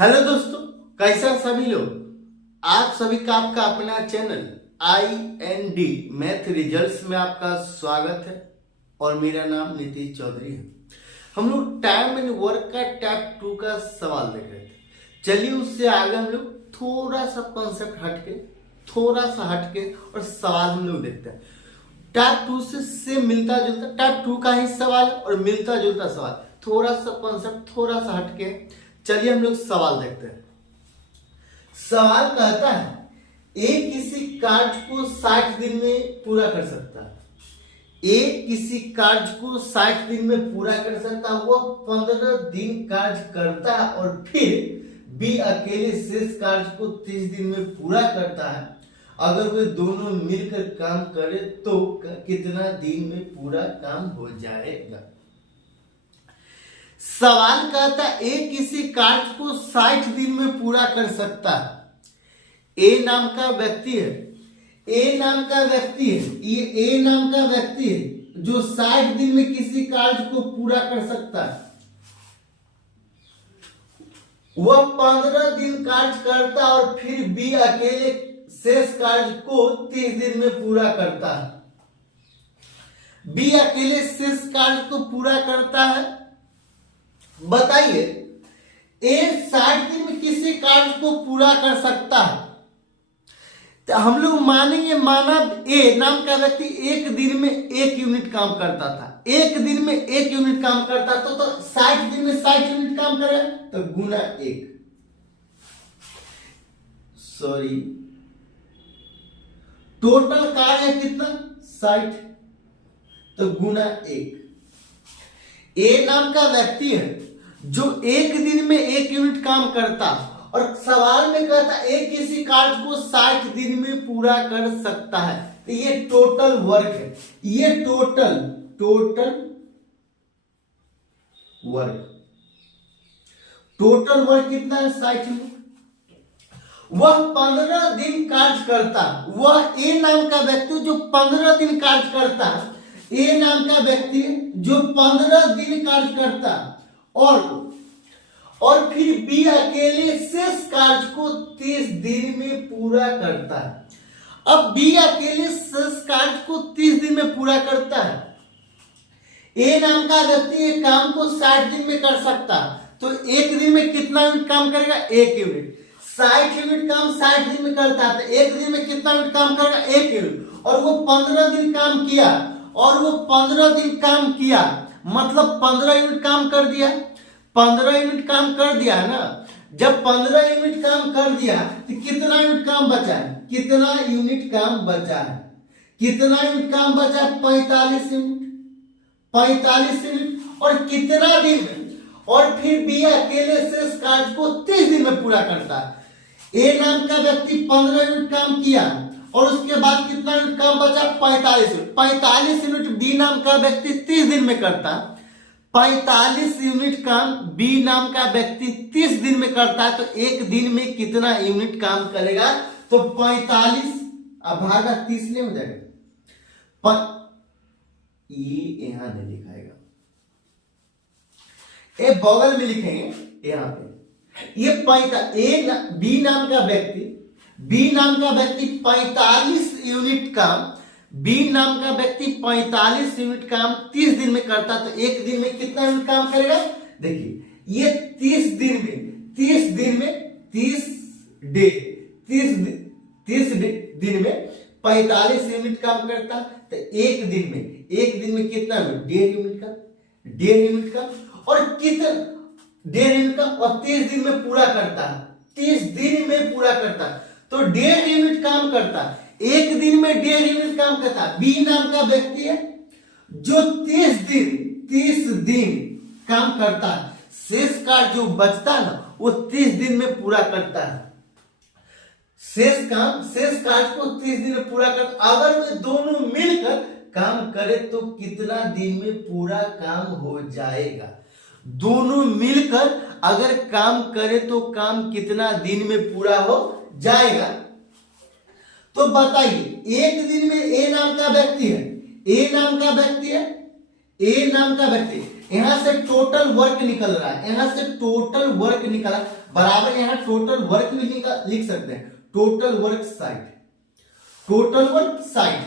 Hello दोस्तों, कैसा सभी लोग। आप सभी का आपका अपना चैनल IND मैथ रिजल्ट्स में आपका स्वागत है और मेरा नाम नीतीश चौधरी है। हम लोग टाइम एंड वर्क का टाइप 2 का सवाल देख रहे थे। चलिए उससे आगे हम लोग थोड़ा सा कॉन्सेप्ट हटके और सवाल हम लोग देखते हैं। टाइप 2 से मिलता जुलता टाइप 2 का ही सवाल और मिलता जुलता सवाल, थोड़ा सा कॉन्सेप्ट थोड़ा सा हटके। चलिए हम लोग सवाल देखते हैं। सवाल कहता है ए किसी कार्य को 60 दिन में पूरा कर सकता है। ए किसी कार्य को 60 दिन में पूरा कर सकता है, वह 15 दिन कार्य करता है और फिर बी अकेले शेष कार्य को 30 दिन में पूरा करता है। अगर वे दोनों मिलकर काम करें तो कितना दिन में पूरा काम हो जाएगा। सवाल कहता है ए किसी कार्य को 60 दिन में पूरा कर सकता है। ए नाम का व्यक्ति है, ये ए नाम का व्यक्ति है जो 60 दिन में किसी कार्य को पूरा कर सकता है। वह 15 दिन कार्य करता है और फिर बी अकेले शेष कार्य को 30 दिन में पूरा करता है। बी अकेले शेष कार्य को पूरा करता है। बताइए ए 60 दिन में किसी कार्य को पूरा कर सकता है, तो हम लोग मानेंगे मानव ए नाम का व्यक्ति एक दिन में 1 यूनिट काम करता था। एक दिन में 1 यूनिट काम करता तो 60 दिन में 60 यूनिट काम करे तो गुना 1, सॉरी टोटल कार्य है कितना 60, तो गुना 1। ए नाम का व्यक्ति है जो एक दिन में 1 यूनिट काम करता और सवाल में कहता एक किसी कार्य को 60 दिन में पूरा कर सकता है, तो ये टोटल वर्क है। ये टोटल वर्क कितना है 60 यूनिट। वह 15 दिन कार्य करता, वह ए नाम का व्यक्ति जो 15 दिन कार्य करता, ए नाम का व्यक्ति जो 15 दिन कार्य करता और फिर बी अकेले शेष कार्य को 30 दिन में पूरा करता है। अब बी अकेले शेष कार्य को 30 दिन में पूरा करता है। ए नाम का व्यक्ति एक काम को 60 दिन में कर सकता है, तो एक दिन में कितना यूनिट काम करेगा 1 यूनिट। 60 यूनिट काम 60 दिन में करता है, तो एक दिन में कितना यूनिट काम करेगा 1 यूनिट। और वो 15 दिन काम किया, मतलब 15 यूनिट काम कर दिया। 15 यूनिट काम कर दिया है ना। जब 15 यूनिट काम कर दिया तो कितना यूनिट काम बचा है 45 यूनिट। और कितना दिन में, और फिर बी अकेले शेष कार्य को 30 दिन में पूरा करता है। ए नाम का व्यक्ति 15 यूनिट काम किया और उसके बाद कितना यूनिट काम बचा 45 यूनिट। 45 यूनिट बी नाम का व्यक्ति 30 दिन में करता है। 45 यूनिट काम बी नाम का व्यक्ति 30 दिन में करता है, तो एक दिन in कितना यूनिट काम करेगा, तो 45 भागा 30 नहीं हो जाएगा। ये यहां नहीं लिखाएगा, ये बगल में लिखेंगे यहां पे। ये बी नाम का व्यक्ति 45 यूनिट काम, बी नाम का व्यक्ति 45 यूनिट काम 30 दिन में करता, तो एक दिन में कितना यूनिट काम करेगा। देखिए ये 30 दिन में 45 यूनिट काम करता, तो एक दिन में कितना यूनिट 1.5 यूनिट का और कितना 1.5 यूनिट का, और 30 दिन में पूरा करता है। 30 दिन में पूरा करता है तो 1.5 यूनिट काम करता है। एक दिन में 1.5 यूनिट काम करता है। बी नाम का व्यक्ति है जो 30 दिन काम करता है। शेष कार्य जो बचता है ना वो 30 दिन में पूरा करता है। शेष कार्य को 30 दिन में पूरा करता। अगर वे दोनों मिलकर काम करे तो कितना दिन में पूरा काम हो जाएगा। दोनों मिलकर अगर काम करे तो काम कितना दिन में पूरा हो जाएगा। तो बताइए एक दिन में ए नाम का व्यक्ति है, यहां से टोटल वर्क निकल रहा है, यहां से टोटल वर्क निकला बराबर यहां टोटल वर्क भी लिख सकते हैं, total work site, total work site.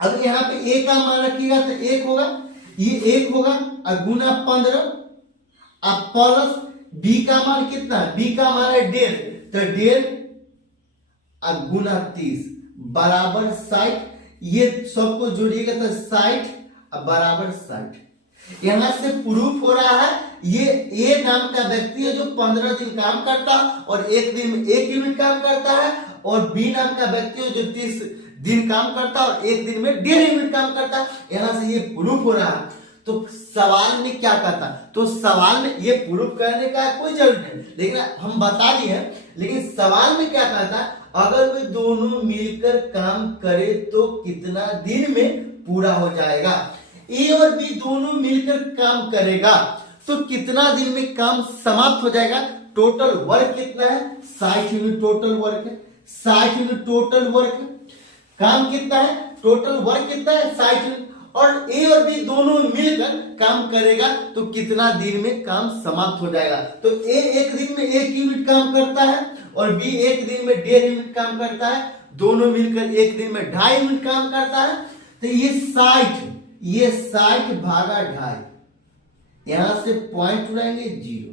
अब यहां पे ए का मान रखिएगा तो 1 होगा, ये 1 होगा और गुना 15 अब प्लस बी का मान कितना है, बी का मान है 1.5 तो 1.5 और गुना 30 बराबर 60। ये सबको जोड़िएगा तो 60 बराबर 60। यहां से प्रूफ हो रहा है ये ए नाम का व्यक्ति है जो 15 दिन काम करता और एक दिन में 1 यूनिट काम करता है, और बी नाम का व्यक्ति है जो 30 दिन काम करता और एक दिन में 1.5 यूनिट काम करता है। यहां से ये प्रूफ हो रहा है। तो सवाल में क्या कहता, तो सवाल में ये प्रूफ करने का कोई जरूरत नहीं, लेकिन हम बता दिए हैं, लेकिन सवाल में क्या कहता है, अगर वे दोनों मिलकर काम करे तो कितना दिन में पूरा हो जाएगा। ए और बी दोनों मिलकर काम करेगा तो कितना दिन में काम समाप्त हो जाएगा। टोटल वर्क कितना है, 60 यूनिट टोटल वर्क है, 60 यूनिट टोटल वर्क है। काम कितना है, टोटल वर्क कितना है 60 यूनिट, और ए और बी दोनों मिलकर काम करेगा तो कितना दिन में काम समाप्त हो जाएगा। तो ए एक दिन में 1 यूनिट काम करता है और बी एक दिन में 1.5 यूनिट काम करता है, दोनों मिलकर एक दिन में 2.5 यूनिट काम करता है। तो ये 60 भागा 2.5, यहां से पॉइंट उड़ाएंगे 0,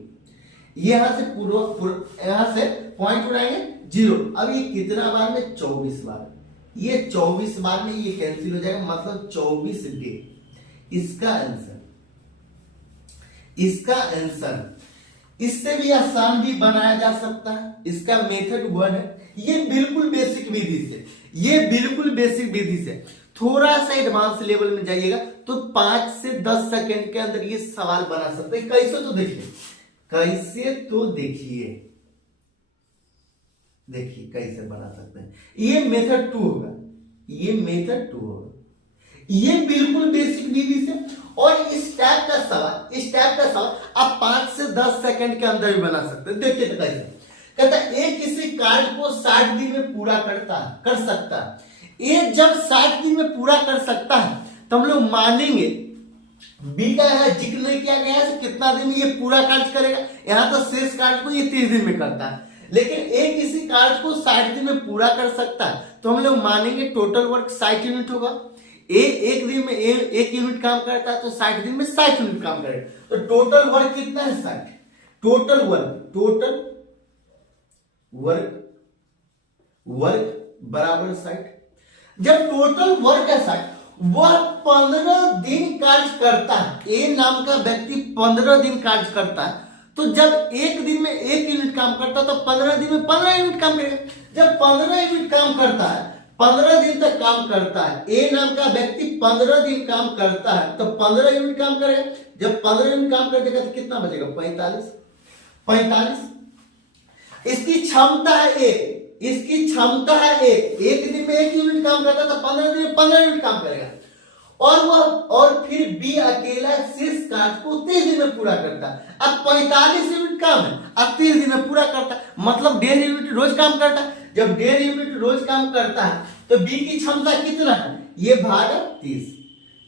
यहां से यहां से पॉइंट उड़ाएंगे 0। अब ये कितना बार में, 24 बार, ये 24 बार में ये कैंसिल हो जाएगा, मतलब 24 डे। इसका आंसर इससे भी आसान भी बनाया जा सकता है। इसका मेथड 1 है, ये बिल्कुल बेसिक विधि से थोड़ा सा एडवांस लेवल में जाइएगा तो 5 से 10 सेकंड के अंदर ये सवाल बना सकते हैं। कैसे तो देखिए कैसे बना सकते हैं। ये मेथड 2 होगा, ये बिल्कुल बेसिक विधि से, और इस टाइप का सवाल आप 5 से 10 सेकंड के अंदर भी बना सकते हैं। देखिए तो कैसे कहता है, एक किसी कार्य को 60 दिन में पूरा कर सकता है। ये जब 60 दिन में पूरा कर सकता है तो हम लोग मानेंगे बी का यहाँ जिक्र नहीं किया गया है कितना दिन में ये पूरा कार्य करेगा, यहाँ तो शेष कार्य को ये 30 दिन में करता है, लेकिन एक किसी कार्य को 60 दिन में पूरा कर सकता है तो हम लोग मानेंगे टोटल वर्क 60 यूनिट होगा। एक दिन में 1 यूनिट काम करता है तो 60 दिन में 60 यूनिट काम करेगा। तो टोटल वर्क कितना है 60, टोटल वर्क बराबर 60। जब टोटल वर्क है 60, वह 15 दिन कार्य करता है, ए नाम का व्यक्ति 15 दिन कार्य करता है, तो जब एक दिन में 1 यूनिट काम करता है तो 15 दिन में 15 यूनिट काम करेगा। जब 15 यूनिट काम करता है, 15 दिन तक काम करता है, ए नाम का व्यक्ति 15 दिन काम करता है तो 15 यूनिट काम करेगा। जब 15 यूनिट काम कर देगा तो कितना बचेगा, 45। इसकी क्षमता है एक दिन में 1 यूनिट काम करता है तो 15 दिन में 15 यूनिट काम करेगा। और फिर बी अकेला शेष कार्य को 30 दिन में पूरा करता है। अब 45 यूनिट काम है, अब 30 दिन में पूरा करता है, मतलब 1.5 यूनिट रोज काम करता है। जब 1.5 यूनिट रोज काम करता है तो बी की क्षमता कितना है, ये भागा 30,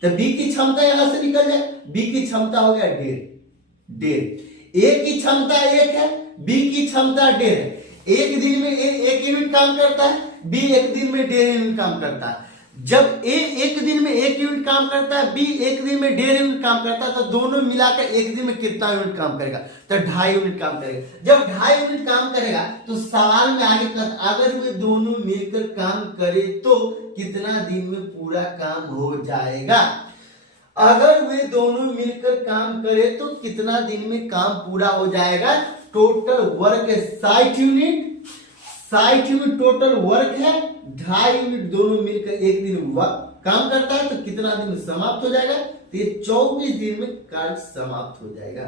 तो बी की क्षमता यहां से निकल जाए, बी की क्षमता हो गया 1.5। ए की क्षमता 1 है, बी की क्षमता 1.5 है। एक दिन में 1 यूनिट काम करता है, बी एक दिन में 1.5 यूनिट काम करता है। जब ए एक दिन में 1 यूनिट काम करता है, बी एक दिन में 1.5 यूनिट काम करता है, तो दोनों मिलाकर एक दिन में कितना यूनिट काम करेगा, तो 2.5 यूनिट काम करेगा। जब 2.5 यूनिट काम करेगा तो सवाल में आगे अगर वे दोनों मिलकर काम करे तो कितना दिन में पूरा काम हो जाएगा। अगर वे दोनों मिलकर काम करे तो कितना दिन में काम पूरा हो जाएगा। टोटल वर्क है 60 यूनिट टोटल वर्क है, 2.5 यूनिट दोनों मिलकर एक दिन काम करता है तो कितना दिन में समाप्त हो जाएगा, तो ये 24 दिन में कार्य समाप्त हो जाएगा।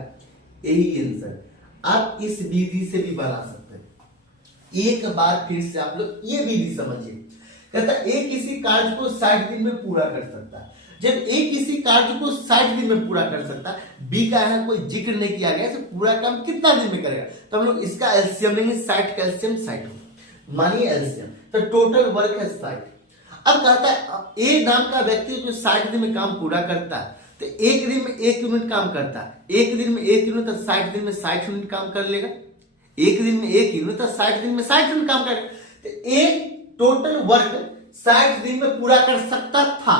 यही आंसर आप इस विधि से भी बना सकते हैं। एक बार फिर से आप लोग ये विधि समझिए। कहता है एक किसी कार्य को 60 दिन में पूरा कर सकता है। जब एक किसी कार्य को 60 दिन में पूरा कर सकता है, बी का है कोई जिक्र नहीं किया गया, तो पूरा काम कितना दिन में करेगा, तो हम लोग इसका एलसीएम लेंगे, 60 का एलसीएम 60 मानिए एलसीएम, तो टोटल वर्क है 60। अब कहता है ए नाम का व्यक्ति जो 60 दिन में काम पूरा करता है तो एक दिन में 1 यूनिट काम करता है, एक दिन में 1 यूनिट तो 60 दिन में 60 यूनिट काम कर लेगा। एक दिन में 1 यूनिट तो 60 दिन में 60 यूनिट काम करेगा। तो एक टोटल वर्क 60 दिन में पूरा कर सकता था,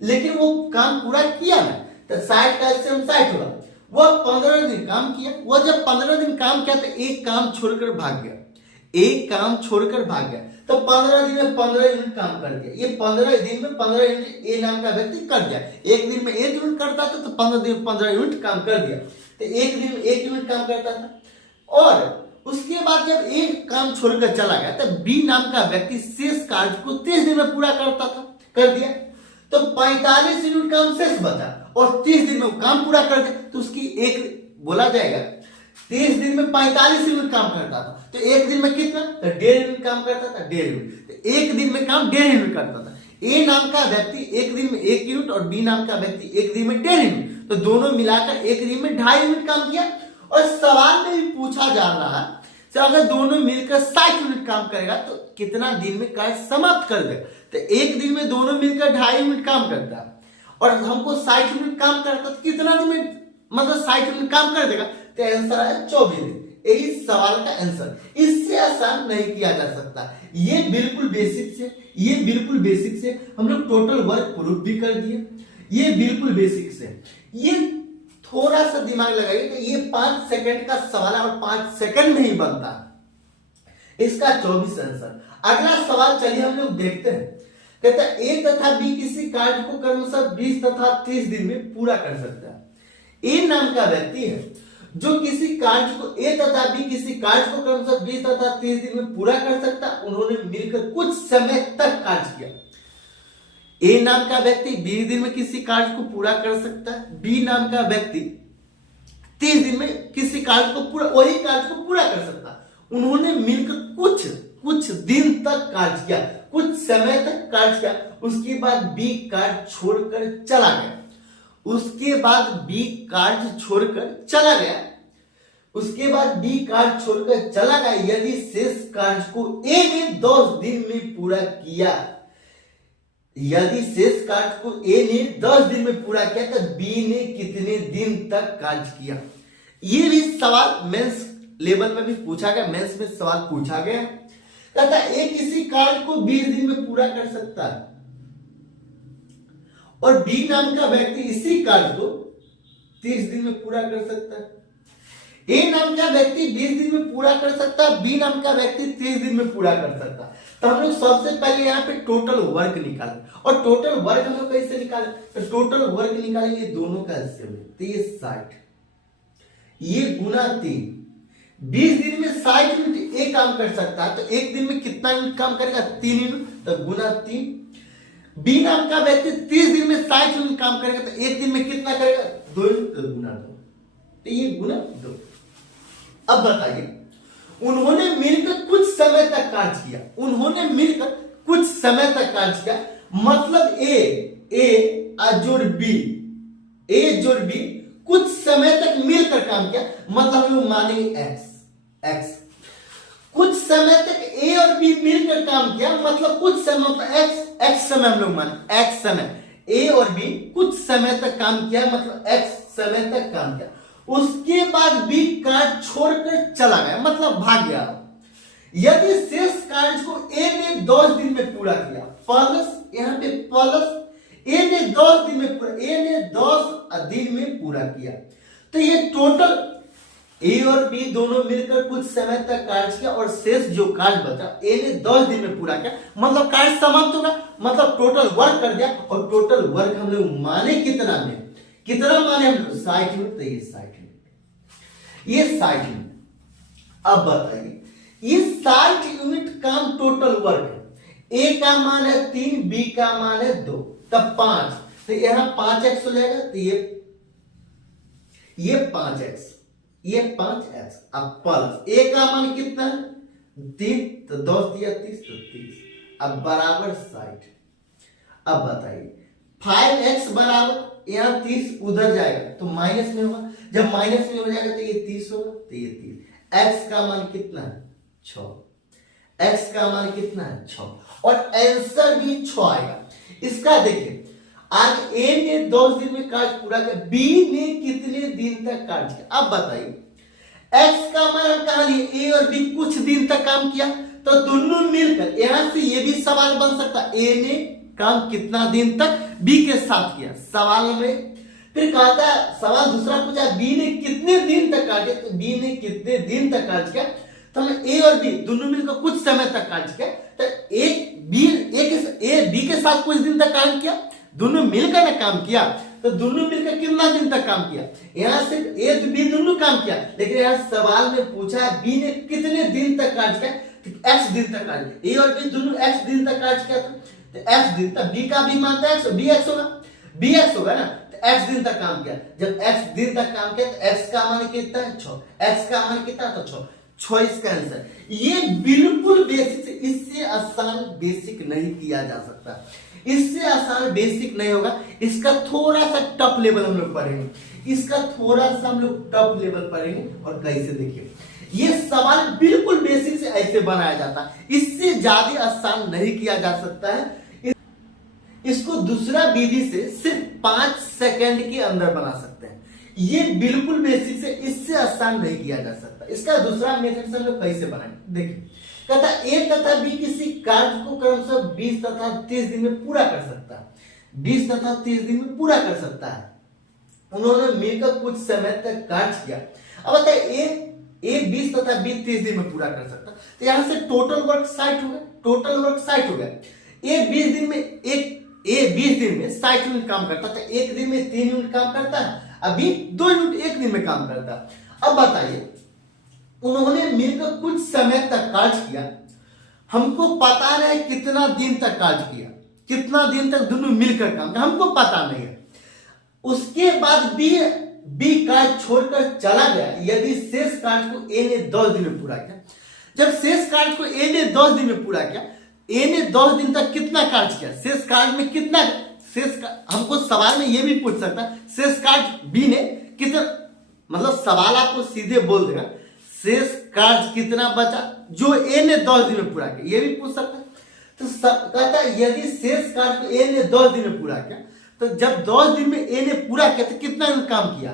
लेकिन वो काम पूरा किया ना, तो 60 का LCM 60 होगा। वह 15 दिन काम किया। वह जब 15 दिन काम किया तो एक काम छोड़कर भाग गया, एक काम छोड़कर भाग गया, तो 15 दिन में 15 यूनिट काम कर दिया। ये 15 दिन में 15 यूनिट ए नाम का व्यक्ति कर दिया। एक दिन में 1 यूनिट करता था तो 15 दिन में 15 यूनिट काम कर दिया, तो एक दिन में 1 यूनिट काम करता था। और उसके बाद जब एक काम छोड़कर चला गया तो बी नाम का व्यक्ति शेष कार्य को 30 दिन में पूरा करता था, कर दिया, तो 45 यूनिट काम शेष बचा और 30 दिन में वो काम पूरा कर दिया। तो उसकी एक बोला जाएगा 30 दिन में 45 यूनिट काम करता था, तो एक दिन में कितना, तो 1.5 यूनिट काम करता था, 1.5 यूनिट, तो एक दिन में काम 1.5 यूनिट करता था। ए नाम का व्यक्ति एक दिन में 1 यूनिट और बी नाम का व्यक्ति एक दिन में 1.5 यूनिट, तो दोनों मिलाकर एक दिन में 2.5 यूनिट काम किया। और सवाल में भी पूछा जा रहा है तो अगर दोनों मिलकर 60 यूनिट काम करेगा तो कितना दिन में कार्य समाप्त कर देगा, तो एक दिन में दोनों मिलकर 2.5 यूनिट काम करता है और हमको 60 यूनिट काम करता तो कितना दिन में मतलब 60 यूनिट काम कर देगा, तो आंसर है 24 दिन। यही सवाल का आंसर, इससे आसान नहीं किया जा सकता। ये बिल्कुल बेसिक से, ये बिल्कुल बेसिक से हम लोग टोटल वर्क प्रूफ भी कर दिए। ये बिल्कुल बेसिक से, ये थोड़ा सा दिमाग लगाइए कि ये 5 सेकंड का सवाल है और 5 सेकंड में ही बनता है। इसका 24 आंसर। अगला सवाल चलिए हम लोग देखते हैं। कहता है ए तथा बी किसी कार्य को क्रमशः 20 तथा 30 दिन में पूरा कर सकता है। ए नाम का व्यक्ति है जो किसी कार्य को, ए तथा बी किसी कार्य को क्रमशः 20 तथा 30 दिन में पूरा कर सकता है। उन्होंने मिलकर कुछ समय तक कार्य किया। ए नाम का व्यक्ति 20 दिन में किसी कार्य को पूरा कर सकता है। बी नाम का व्यक्ति 30 दिन में किसी कार्य को पूरा, वही कार्य को पूरा कर सकता है। उन्होंने मिलकर कुछ दिन तक कार्य किया, कुछ समय तक कार्य किया। उसके बाद बी कार्य छोड़कर चला गया। उसके बाद बी कार्य छोड़कर चला गया। उसके बाद बी कार्य छोड़कर चला गया। यदि शेष कार्य को ए ने 10 दिन में पूरा किया, यदि शेष कार्य को ए ने 10 दिन में पूरा किया तो बी ने कितने दिन तक कार्य किया। ये भी सवाल मेंस लेवल में भी पूछा गया, मेंस में सवाल पूछा गया। कहता ए किसी कार्य को 20 दिन में पूरा कर सकता है और बी नाम का व्यक्ति इसी कार्य को 30 दिन में पूरा कर सकता है। ए नाम का व्यक्ति 20 दिन में पूरा कर सकता है, बी नाम का व्यक्ति 30 दिन में पूरा कर सकता है। तो हम लोग सबसे पहले यहाँ पे टोटल वर्क निकालें। और टोटल वर्क हम लोग कैसे निकालें, तो टोटल वर्क निकालेंगे दोनों का LCM, तो ये 60, ये गुना 3। 20 दिन में 60 यूनिट एक काम कर सकता है, तो एक दिन में कितना यूनिट काम करेगा, 3 यूनिट, तो गुना 3। बी नाम का व्यक्ति 30 दिन में 60 यूनिट काम करेगा, तो एक दिन में कितना करेगा, 2 यूनिट, तो गुना 2, तो ये गुना 2। अब बताइए, उन्होंने मिलकर कुछ समय तक कार्य किया। उन्होंने मिलकर कुछ समय तक कार्य किया, मतलब ए जोड़ बी, ए जोड़ बी कुछ समय तक मिलकर काम किया, मतलब हम लोग मानेंगे एक्स। कुछ समय तक ए और बी मिलकर काम किया, मतलब कुछ समय, मतलब एक्स समय हम लोग माने, एक्स समय ए और बी कुछ समय तक काम किया, मतलब एक्स समय तक काम किया। उसके बाद बी कार्य छोड़कर चला गया, मतलब भाग गया। यदि शेष कार्य को ए ने 10 दिन में पूरा किया, प्लस यहां पे प्लस ए ने 10 दिन में पूरा, ए ने 10 दिन में पूरा किया, तो ये टोटल ए और बी दोनों मिलकर कुछ समय तक कार्य किया और शेष जो कार्य बचा ए ने 10 दिन में पूरा किया, मतलब कार्य समाप्त होगा, मतलब टोटल वर्क कर दिया। और टोटल वर्क हम लोग माने कितना में, कितना माने हम लोग 60 यूनिट, तो ये 60 यूनिट, ये 60 यूनिट। अब बताइए, ये 60 यूनिट काम टोटल वर्क है। ए का मान है 3, बी का मान है 2, तब 5, तो यहां 5x हो जाएगा, तो ये 5x, ये 5x। अब प्लस ए का मान कितना है 3, तो 10 दिया 30, तो 30, अब बराबर 60। अब बताइए 5x बराबर, यहां 30 उधर जाएगा तो माइनस में होगा, जब माइनस में हो जाएगा तो ये 30 होगा, तो ये 30। x का मान कितना है 6, x का मान कितना है 6, और आंसर भी 6 आएगा। इसका देखिए, आज ए ने 10 दिन में कार्य पूरा किया, बी ने कितने दिन तक कार्य किया। अब बताइए एक्स का मान हम कहा लिए, ए और बी कुछ दिन तक काम किया, तो दोनों मिलकर यहां से ये भी सवाल बन सकता है, ए ने काम कितना दिन तक बी के साथ किया, सवाल नंबर एक। फिर कहता है सवाल दूसरा पूछा बी ने कितने दिन तक कार्य किया, तो बी ने कितने दिन तक कार्य किया, तो हमने ए और बी दोनों मिलकर कुछ समय तक कार्य किया, तो ए बी के साथ कुछ दिन तक काम किया, दोनों मिलकर ना काम किया, तो दोनों मिलकर कितना दिन तक काम किया। यहां से ए बी दोनों काम किया, लेकिन यहां सवाल में पूछा है बी ने कितने दिन तक कार्य किया, तो एक्स दिन तक कार्य किया। ए और बी दोनों एक्स दिन तक कार्य किया, तो एक्स दिन तक, बी का भी मानता है एक्स, बी एक्स होगा, बी एक्स होगा ना, तो एक्स दिन तक काम किया। जब एक्स दिन तक काम किया तो एक्स का मान कितना है 6, एक्स का मान कितना तो 6 इसका आंसर। ये बिल्कुल बेसिक से, इससे आसान बेसिक नहीं किया जा सकता, इससे आसान बेसिक नहीं होगा। इसका थोड़ा सा टफ लेवल हम लोग पढ़ेंगे, इसका थोड़ा सा हम लोग टफ लेवल पढ़ेंगे। और कैसे देखिए ये सवाल बिल्कुल बेसिक से ऐसे बनाया जाता है, इससे ज्यादा आसान नहीं किया जा सकता है। इसको दूसरा विधि से सिर्फ 5 सेकंड के अंदर बना सकते हैं, ये बिल्कुल बेसिक से, इससे आसान नहीं किया जा सकता। इसका दूसरा मेथड से हम लोग कैसे बनाएंगे देखिए, कहता ए तथा बी किसी कार्य को क्रमशः 20 तथा 30 दिन में पूरा कर सकता है, 20 तथा 30 दिन में पूरा कर सकता है। उन्होंने मिलकर कुछ समय तक कार्य किया। अब बताइए ए 20 तथा बी 30 दिन में पूरा कर सकता, तो यहां से टोटल वर्क 60 हो गया, टोटल वर्क 60 हो गया। ए 20 दिन में 60 यूनिट काम करता था, एक दिन में 3 यूनिट काम करता है, अभी 2 यूनिट एक दिन में काम करता है। अब बताइए उन्होंने मिलकर कुछ समय तक कार्य किया, हमको पता नहीं कितना दिन तक कार्य किया, कितना दिन तक दोनों मिलकर काम किया, हमको पता नहीं है। उसके बाद बी कार्य छोड़कर चला गया यदि शेष कार्य को ए ने 10 दिन में पूरा किया। जब शेष कार्य को ए ने 10 दिन में पूरा किया, ए ने 10 दिन तक कितना कार्य किया, शेष कार्य में कितना, हमको सवाल में ये भी पूछ सकता है शेष कार्य बी ने कितना, मतलब सवाल आपको सीधे बोल देगा शेष कार्य कितना बचा जो ए ने 10 दिन में पूरा किया, ये भी पूछ सकता है। तो कहता है यदि शेष कार्य को ए ने 10 दिन में पूरा किया, तो जब 10 दिन में ए ने पूरा किया तो कितना यूनिट काम किया,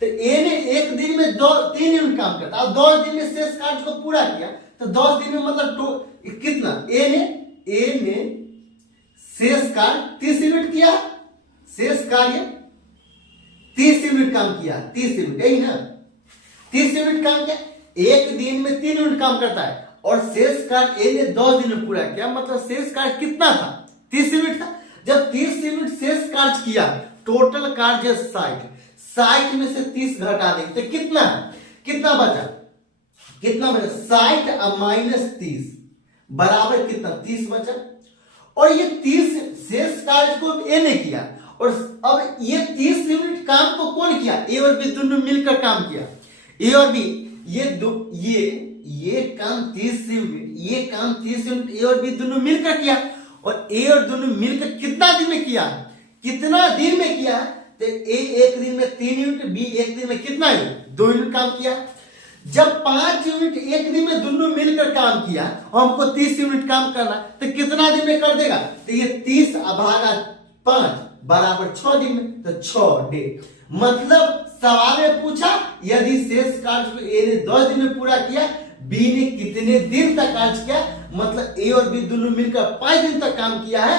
तो ए ने एक दिन में 3 यूनिट काम करता, और 10 दिन में शेष कार्य को पूरा किया, तो 10 दिन में मतलब कितना, ए ने शेष कार्य 30 यूनिट किया, शेष कार्य 30 यूनिट काम किया, 30 यूनिट, यही ना 30 यूनिट काम किया, एक दिन में 3 यूनिट काम करता है, और शेष कार्य ए ने 10 दिन में पूरा किया, मतलब शेष कार्य कितना था 30 यूनिट था। जब 30 यूनिट शेष कार्य किया, टोटल कार्य 60 में से 30 घटा देंगे तो कितना बचा 60 माइनस 30 बराबर कितना 30 बचा। और ये 30 शेष कार्य को ए ने किया, और अब ये 30 यूनिट काम को कौन किया, ए और बी दोनों मिलकर काम किया। ए और बी ये काम 30 यूनिट, ये काम 30 यूनिट ए और बी दोनों मिलकर किया, और ए और दोनों मिलकर कितना दिन में किया, तो ए एक दिन में 3 यूनिट, बी एक दिन में कितना यूनिट 2 यूनिट काम किया। जब 5 यूनिट एक दिन में दोनों मिलकर काम किया और हमको 30 यूनिट काम करना, तो कितना दिन में कर देगा, तो ये 30 भागा 5 बराबर 6 दिन में, तो 6 डे। मतलब सवाल में पूछा यदि शेष कार्य को ए ने 10 दिन में पूरा किया, बी ने कितने दिन तक कार्य किया, मतलब ए और बी दोनों मिलकर 5 दिन तक काम किया है।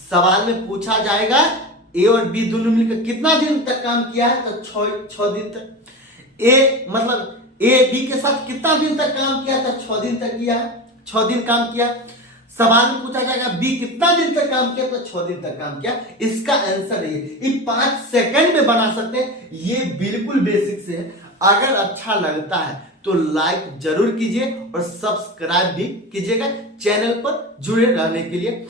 सवाल में पूछा जाएगा ए और बी दोनों मिलकर कितना दिन तक काम किया है, तो 6 दिन तक। ए मतलब ए बी के साथ कितना दिन तक काम किया था, 6 दिन तक किया है, 6 दिन काम किया। सवाल में पूछा जाएगा बी कितना दिन तक काम किया, तो 6 दिन तक काम किया। इसका आंसर ये 5 सेकंड में बना सकते हैं, ये बिल्कुल बेसिक से है। अगर अच्छा लगता है तो लाइक जरूर कीजिए और सब्सक्राइब भी कीजिएगा चैनल पर जुड़े रहने के लिए।